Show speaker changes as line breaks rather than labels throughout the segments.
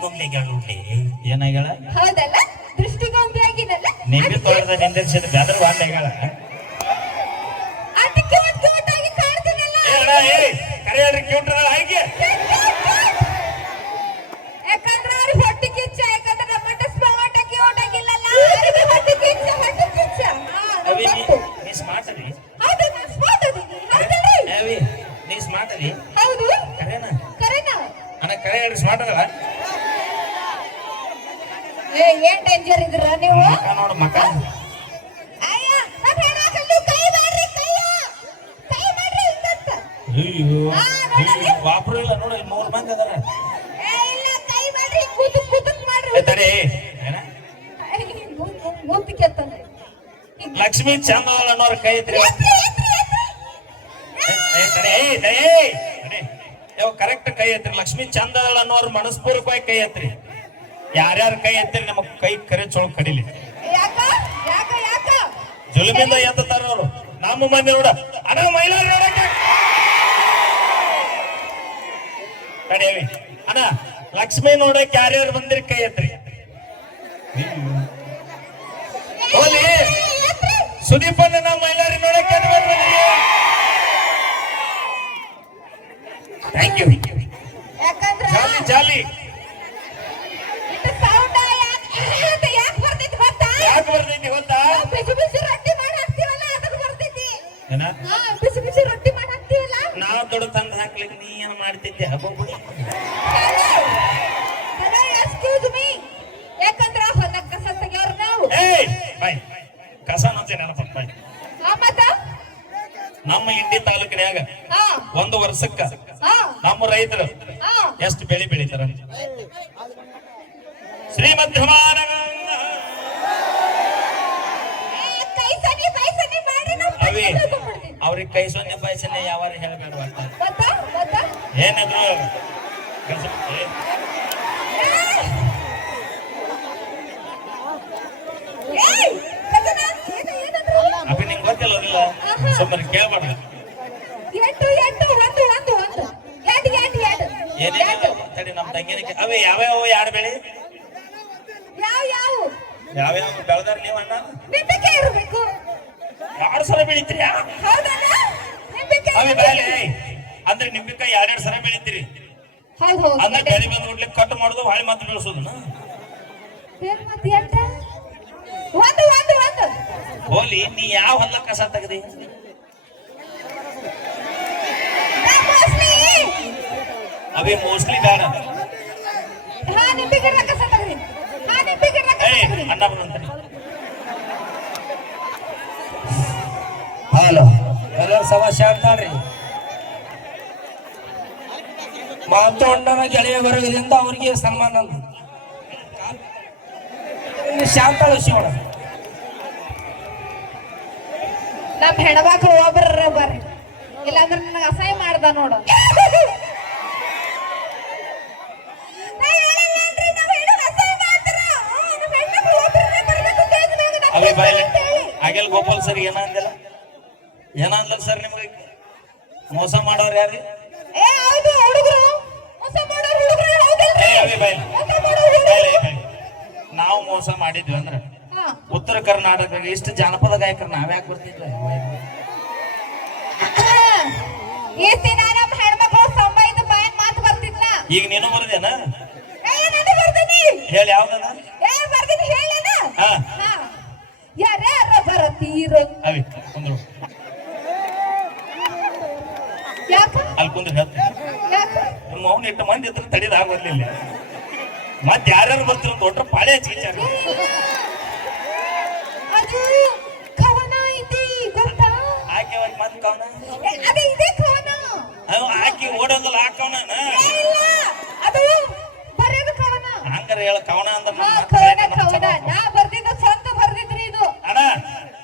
ಗೊಂಬೆ ಗಾಳುಂಟೆ ಏನಾಗ್ಯಾಳ?
ಹೌದಲ್ಲ? ದೃಷ್ಟಿಗೊಂಬೆ ಆಗಿದಲ್ಲ
ನಿಂಬೆ ತೋಟದ ನಿಂದಿರ್ಸಿದ ಬೆದ್ರ ವಾಂಡ ಆಗ್ಯಾಳ.
ಅದು ಕ್ಯೂಟ್ ಕ್ಯೂಟ್ ಆಗಿ
ಕ್ಯೂಟ್
ನೀವು?
ನೋಡು ಮಕ
ಅಯ್ಯ
ವಾಪ್ರು ಇಲ್ಲ ನೋಡಿ ಮೂರ್ ಮಂದಿ ಅದಾರ. ತಡಿ. ಲಕ್ಷ್ಮಿ ಚಂದ ಅನ್ನೋರ್ ಕೈ ಐತ್ರಿ ಕರೆಕ್ಟ್ ಕೈ ಐತ್ರಿ ಲಕ್ಷ್ಮಿ ಚಂದ ಅನ್ನೋರ್ ಮನಸ್ಪೂರ್ವಕವಾಗಿ ಕೈ ಐತ್ರಿ ಯಾರ್ಯಾರ ಕೈ ಅಂತ ನಮಗ್ ಕೈ ಕರೆ ಚೊಳಗ್ ಕಡಿಲಿ ಜುಲುಮಿಂದ ಎತ್ತಾರ ಅವರು. ನಮ್ಮ ಮನೆ ನೋಡ. ಅಣ್ಣ ಮಹಿಳಾರಿ ನೋಡಕ್ಕೆ. ಅಣ್ಣ ಲಕ್ಷ್ಮಿ ನೋಡಕ್ ಯಾರ್ಯಾರು ಬಂದಿರಿ ಕೈ ಎತ್ರಿ? ಹೋಲಿ.
ಸುದೀಪ್
ಸುದೀಪಣ್ಣ ನಮ್ಮ ಮಹಿಳಾರಿ ನೋಡಕ್ಕೆ ಥ್ಯಾಂಕ್ ಯು ಜಾಲಿ ಜಾಲಿ
ಇಟ್ಟು ಸೌಂಡ್ ಯಾಕೆ ಯಾಕೆ ಬರ್ತೈತಿ ಗೊತ್ತಾ
ಯಾಕೆ ಬರ್ತೈತಿ ಗೊತ್ತಾ
ನಾವ್ ಬಿಸಿ ಬಿಸಿ ರೊಟ್ಟಿ ಮಾಡಿ ಹಾಕ್ತಿವಲ್ಲ ಅದಕ್ಕೆ ಬರ್ತೈತಿ
ಏನ
ಹಾ ಬಿಸಿ ರೊಟ್ಟಿ ಮಾಡಾಕ್ತಿಯಲ್ಲ
ನಾವು ದೊಡ್ಡ ತಂದ ಹಾಕ್ಲಿಕ್ಕೆ ನೀ ಏನು ಮಾಡ್ತಿದ್ದೆ?
ಎಕ್ಸ್ಕ್ಯೂಸ್ ಮೀ ಯಾಕಂದ್ರ ಹೊಲ ಕಸ ತೆಗಿಯೋರ್ ನಾವು.
ಏಯ್ ಬಾಯ್. ಕಸ ನಂತೆ ನೆನಪ ಬಾಯ್.
ಮತ್ತ?
ನಮ್ಮ ಇಂಡಿ ತಾಲೂಕಿನ್ಯಾಗ ಒಂದು ವರ್ಷಕ್ಕ ನಮ್ಮ ರೈತರು ಎಷ್ಟು ಬೆಳೆ ಬೆಳಿತಾರ?
ನಾವು
ಅವಿ. ಅವ್ರಿಗೆ ಕೈ ಸೊನ್ನೆ ಪಾಯ್ಸನೆ ಯಾವಾರ ಹೇಳ್ಬೇಡ ಏನಾದ್ರು ಅಪ್ಪ ನಿಂಗೆ ಗೊತ್ತಿಲ್ಲ ಸುಮ್ಮನೆ
ಎರಡು
ಏನೇನಿಲ್ಲ ತಡಿ ನಮ್ಮ ತಂಗಿನ ಅವೇ ಯಾವ್ಯಾವ ಯಾರು ಬೆಳಿ?
ಯಾವ ಯಾವ
ಯಾವ್ಯಾವ ಬೆಳೆದಾರ ನೀವು ಅಣ್ಣ?
ಇರಬೇಕು
ಎರಡು ಸಲ ಬೆಳಿತೀರಿ ಅವಿ ಅಂದ್ರೆ ನಿಂಬಿಕಾಯಿ ಎರಡೆರಡು ಸಲ ಬೆಳಿತೀರಿ ಅಂದ್ರೆ ಬೆಳೆ ಬಂದು ಬಿಡ್ಲಿಕ್ಕೆ ಕಟ್ ಮಾಡುದು ಹೊಳೆ ಮತ್ತೆ
ಒಂದು
ಹೋಲಿ ನೀ ಯಾವ ಹೊಲ ಕಸ ತೆಗದಿ? ಅವೇ ಮೋಸ್ಟ್ಲಿ ಬೇಡ ಅಣ್ಣ ಬಂದಂತಾನೆ
ಹಲೋ. ಎಲ್ಲರೂ ಸಮಸ್ಯೆ ಆಗ್ತಾಳ್ರಿ. ಮಾತೊಂಡನ ಗೆಳೆಯ ಬರೋದ್ರಿಂದ ಅವರಿಗೆ ಸನ್ಮಾನ ಶಾಂತಾಳು ಶಿವಣ
ನಮ್ ಹೆಣ್ಮಕ್ಳು ಒಬ್ಬರ. ಬರ್ರಿ ಇಲ್ಲಾಂದ್ರೆ ನನಗೆ ಅಸಹ್ಯ ಮಾಡ್ದ ನೋಡು.
ಅವೇ
ಹೇಳಿ.
ಆಗಲ್ ಗೋಪಾಲ್ ಸರ್ ಏನ ಅಂದಿಲ್ಲ ಏನ ಸರ್ ನಿಮ್ಗೆ? ಮೋಸ ಮಾಡೋರು ಯಾರು. ನಾವು ಮೋಸ ಮಾಡಿದ್ವಿ ಅಂದ್ರೆ ಉತ್ತರ ಕರ್ನಾಟಕ ಇಷ್ಟು ಜಾನಪದ ಗಾಯಕರು ನಾವ್ಯಾಕೆ ಬರ್ತಿದ್ವಿ? ಈಗ ನೀನು ಬರ್ದೇನ? ಹೇಳಿ ಯಾವ್ದದ
ಏ ಬರ್ತೀನಿ ಹೇಳೇನ
ಹಾ.
ಹಾ ಯಾರ್ಯಾರ ಬರತೀರೋ
ಅವಿ ಕುಂದ್ರು
ಯಾಕ
ಅಲ್ಲಿ ಕುಂದ್ರು ಹೇಳ್ತೀನಿ
ಯಾಕ
ಇಟ್ಟು ಮಂದಿ ಇದ್ರೆ ತಡಿದ ಆಗೋದಿಲ್ಲ. ಮತ್ತೆ ಯಾರ್ಯಾರು ಬರ್ತೀರ ಅಂತ ಒಟ್ರ ಪಾಳೆ ಹಚ್ಚಿಚಾರ ಆಕೆ ಅವಾಗ ಮತ್ತೆ ಕವನ? ಆಕಿ ಓಡೋದಲ್ಲ
ಬರೆಯೋದು ಕವನ?
ಹಂಗಾರ ಹೇಳ ಕವನ ಅಂದ್ರೆ ಅಣ್ಣ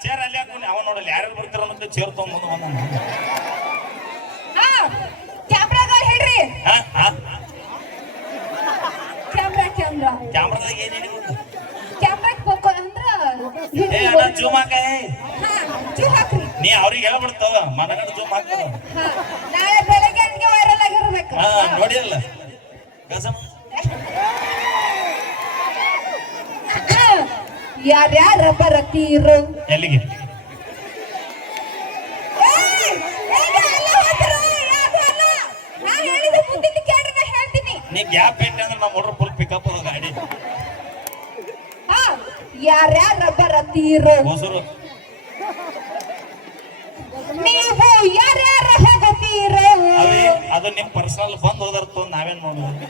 ಚೇರ್ ಅಲ್ಲಿ ಹಾಕೊಂಡು ಅವ ನೋಡಲ್ಲ ಯಾರ್ಯಾರು ಬರ್ತಾರ ಅನ್ನೋದು ಚೇರ್ ತಗೊಂಡ್ ಬಂದ ನೀ ಅವ್ರಿಗೆ ಬಿಡ್ತದ ಮನಗಡೆ ಜೂಮ್
ಹಾಕ್ತಾರ ಬೆಳಗ್ಗೆ ರತಿ ವೈರಲ್
ಹಾ
ಯಾರ್ಯಾರ
ಎಲ್ಲಿಗೆ? ಗ್ಯಾಪ್ ಬಿಟ್ಟೆ ಅಂದ್ರೆ ನಮ್ಮ ಹುಡುಗರು ಫುಲ್ ಪಿಕಪ್ ಅದ ಗಾಡಿ.
ಯಾರ್ಯಾರ ಬರತೀರು?
ಹೊಸರು.
ಯಾರ್ಯಾರ ಹೋಗುತ್ತೀರೋ
ಅವೇ ಅದು ನಿಮ್ ಪರ್ಸನಲ್ ಬಂದ್ ಹೋದ್ರ ತೊಂದ್ ನಾವೇನ್ ಮಾಡೋದು?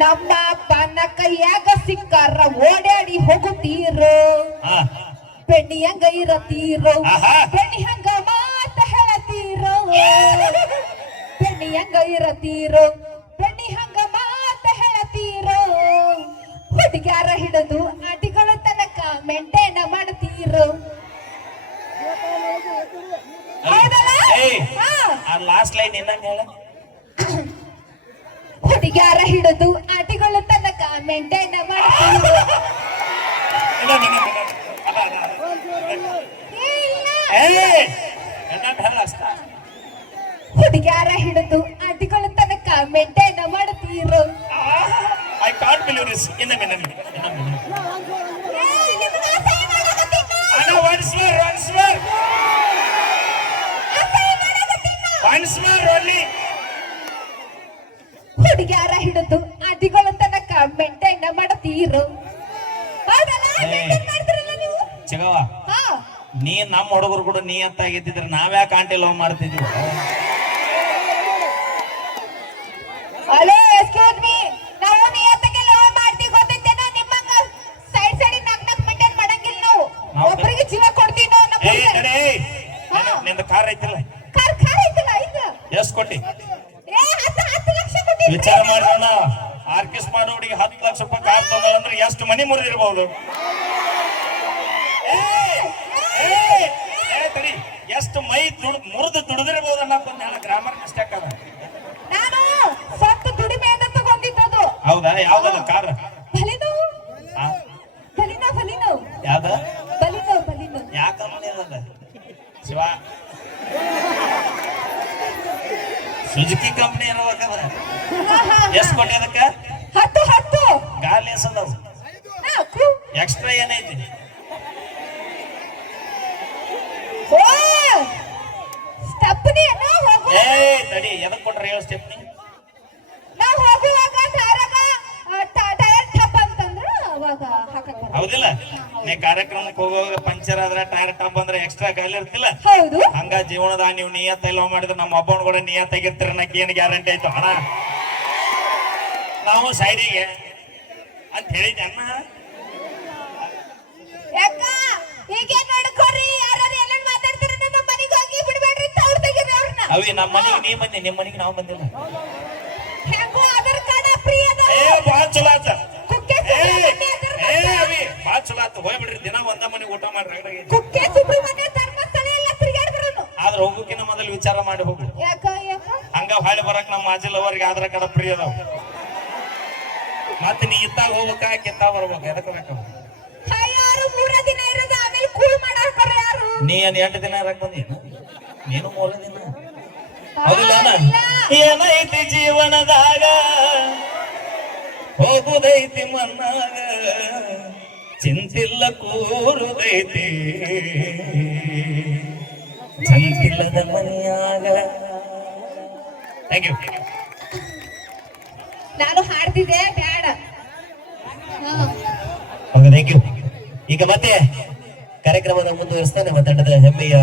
ನಮ್ಮ ಅಪ್ಪನ ಕೈಯಾಗ ಸಿಕ್ಕಾರ ಓಡಾಡಿ ಹೋಗುತ್ತೀರೋ? ಬೆಣ್ಣಿ ಹಂಗ ಇರತೀರೋ. ಬೆಣ್ಣಿ ಹಂಗ ಮಾತ ಹೇಳತೀರೋ ಬೆಣ್ಣಿ ಹಂಗ ಇರತೀರೋ ಬೆಣ್ಣಿ ಹಂಗ ಮಾತ ಹೇಳತೀರೋ ಹುಡುಗ್ಯಾರ ಹಿಡಿದು ಆಟಿಗಳು ತನಕ ಮೆಂಟೇನ ಮಾಡ್ತೀರೋ.
ಆ ಲಾಸ್ಟ್ ಲೈನ್ ಇನ್ನಂಗ ಹೇಳ.
ಹುಡುಗ್ಯಾರ ಹಿಡಿದು ಆಟಿಗಳ ತನಕ ಮೇಂಟೈನ್ ಮಾಡ್ತೀರೋ
ಹಿಡದು ಇನ್ನೊಂದ್
ಹುಡುಗ್ಯಾರ ಹಿಡಿದು ಆಟಿಗಳ ತನಕ ಮೇಂಟೈನ್ ಮಾಡ್ತೀರೋ.
ಐ ಕಾಂಟ್ ಬಿಲೀವ್ ದಿಸ್ ಇನ್ನ ಇನ್ನೊಮ್ಮೆ ಇನ್ನೊಮ್ಮೆ
ಏ, ನಿಮ್ಗ್ ಅಸಹ್ಯ ಮಾಡಕತ್ತೀನ.
ಅಣ್ಣ ಒನ್ಸ್ ಮೋರ್ ಒನ್ಸ್ ಮೋರ್
ಅಸಹ್ಯ ಮಾಡಕತ್ತೀನ.
ಒನ್ಸ್ ಮೋರ್ ಓನ್ಲಿ
ಹುಡುಗ್ಯಾರ ಹಿಡಿದು ಅದಿಗಳು ತನಕ ಮೆಂಟೇನ ಮಾಡತೀರು. ಹಾ.
ನೀ ನಮ್ಮ ಹುಡುಗರು ಕೂಡ ನೀ ಅಂತ ಆಗಿದ್ದಿದ್ರೆ ನಾವ್ಯಾಕೆ ಆಂಟಿ ಲವ್ ಮಾಡ್ತಿದ್ವಿ?
ಹಲೋ ಎಕ್ಸ್ಕ್ಯೂಸ್ ಮೀ ನಾವು ನಿಯತ್ತಿಗೆ ಲವ್ ಮಾಡ್ತೀವಿ ಗೊತ್ತಿದ್ದೇನ ನಿಮ್ಮಂಗ ಸೈಡ್ ಸೈಡ್ ನಾಕ್ ನಾಕ್ ಮೇಂಟೈನ್ ಮಾಡಂಗಿಲ್ಲ ನಾವು. ಒಬ್ಬರಿಗೆ ಜೀವ ಕೊಡ್ತೀವಿ ನಾವು ನಮ್ಮ
ನಿಂದು ಕಾರ್ ಐತಿಲ್ಲ?
ಕಾರ್ ಕಾರ್ ಐತಲ್ಲ ಇದು
ಎಷ್ಟ್ ಕೊಟ್ಟಿ.
ಏ ಹತ್ತು ಹತ್ತು
ವಿಚಾರ ಮಾಡೋಣ ಆರ್ಕೆಸ್ ಮಾಡೋಡಿಗೆ ಹತ್ತು ಲಕ್ಷ ರೂಪಾಯಿ ಕಾರ್ ತಗೊಂಡ್ರೆ ಎಷ್ಟು ಮನಿ ಮುರಿದಿರ್ಬೋದು ತಡಿ ಎಷ್ಟು ಮೈ ದುಡ್ ಮುರಿದು ದುಡಿದಿರ್ಬೋದು ಅನ್ನೋದನ್ನ ಹೇಳ ಗ್ರಾಮರ್ ಮಿಸ್ಟೇಕ್ ಅದ ಹೌದಾ ಯಾವ್ದದ ಕಾರ್
ಬಲಿನೋ
ಆ,
ಬಲಿನೋ ಬಲಿನೋ
ಯಾವ್ದ
ಬಲಿನೋ ಬಲಿನೋ
ಯಾವ ಕಂಪನಿ ಅದ ಶಿವ ಸುಜುಕಿ ಕಂಪನಿ ಇರ್ಬೇಕಂದ್ರ. ಎಷ್ಟ್ ಕೊಟ್ಟಿ ಅದಕ್ಕ.
ಹತ್ತು ಹತ್ತು.
ಗಾಲಿ ಎಸದವು ಎಕ್ಸ್ಟ್ರಾ ಏನೈತಿ? ಏ ತಡಿ ಎದಕ್ ಕೊಟ್ರ ಹೇಳ ಸ್ಟೆಪ್ನಿ ಹೌದಿಲ್ಲ? ನೀ ಕಾರ್ಯಕ್ರಮಕ್ಕೆ ಹೋಗುವಾಗ ಪಂಚರ್ ಆದ್ರೆ ಟೈರ್ ಟಂಪ್ ಅಂದ್ರೆ ಎಕ್ಸ್ಟ್ರಾ ಗಾಲಿ ಇರ್ತಿಲ್ಲ?
ಹೌದು.
ಹಂಗ ಜೀವನದ ನೀವು ನಿಯತ್ತ ಇಲ್ಲ ಮಾಡಿದ್ರೆ ನಮ್ಮ ಅಪ್ಪನ ಕೂಡ ನಿಯತ್ತಾಗಿರ್ತೀರ ಅನ್ನಕ್ಕೆ ಏನ್ ಗ್ಯಾರಂಟಿ ಆಯ್ತು? ಅಣ್ಣ ನಾವು ಸೈಡಿಗೆ ಅಂತ ಹೇಳಿದ್ದೆ. ಅಣ್ಣ ಅವಿ ನಮ್ಮ ಮನೆಗೆ ನೀ ಬಂದಿ ನಿಮ್ಮ ಮನೆಗೆ ನಾವು ಬಂದಿಲ್ಲ. ಚಲೋ ಆತ
ಕುಕ್ಕೆ
ಏ
ಸುಬ್ರಹ್ಮಣ್ಯ ಆಧಾರ್
ಏ
ಕಾರ್ಡ್.
ಅವಿ ಭಾಳ ಚಲೋ ಆತ ಹೋಗ್ಬಿಡ್ರಿ ದಿನ ಒಂದ ಮನೆ ಊಟ ಮಾಡ್ರಿ ರಗಡಾಗಿ.
ಕುಕ್ಕೆ ಸುಬ್ರಹ್ಮಣ್ಯ ಧರ್ಮಸ್ಥಳ ಎಲ್ಲ ತಿರುಗಾಡಿ ಬರೋನು
ಆದ್ರೆ ಹೋಗೋಕಿನ ಮೊದಲು ವಿಚಾರ ಮಾಡಿ ಹೋಗು
ಯಾಕ ಯಾಕ?
ಹಂಗ ಹೊಳ್ಳಿ ಬರಕ್ ನಮ್ಮ ಮಾಜಿ ಅವರಿಗೆ ಆದ್ರ ಕಡೆ ಪ್ರಿಯ ಅದಾವ. ಮತ್ತೆ ನೀ ಇತ್ತಾಗ ಹೋಗ್ಬೇಕ ಕೆತ್ತ ಬರ್ಬೇಕು? ಎದಕ್ಕೆ ಬೇಕು
ಯಾರು ಮೂರ ದಿನ ಇರೋದು ಆಮೇಲೆ ಕೂಲ್ ಬರ ಯಾರು?
ನೀ ಏನ್ ಎಂಟು ದಿನ ಇರಕ್ ಬಂದಿ? ನೀನು ಮೂರು ದಿನ? ಹೌದಿಲ್ಲ? ಏನೈತಿ ಜೀವನದಾಗ? ಹೋಗುದೈತಿ ಮನ್ನಾಗ. ಚಿಂತಿಲ್ಲ ಕೂರುದೈತಿ. ಚಿಂತಿಲ್ಲದ ಮನೆಯಾಗ. ಥ್ಯಾಂಕ್ ಯು
ನಾನು ಹಾಡ್ತಿದ್ದೆ ಬೇಡ
ಥ್ಯಾಂಕ್ ಯು ಈಗ ಮತ್ತೆ ಕಾರ್ಯಕ್ರಮದ ಮುಂದುವರಿಸ್ತಾ ನಮ್ಮ ತಂಡದ ಹೆಮ್ಮೆಯ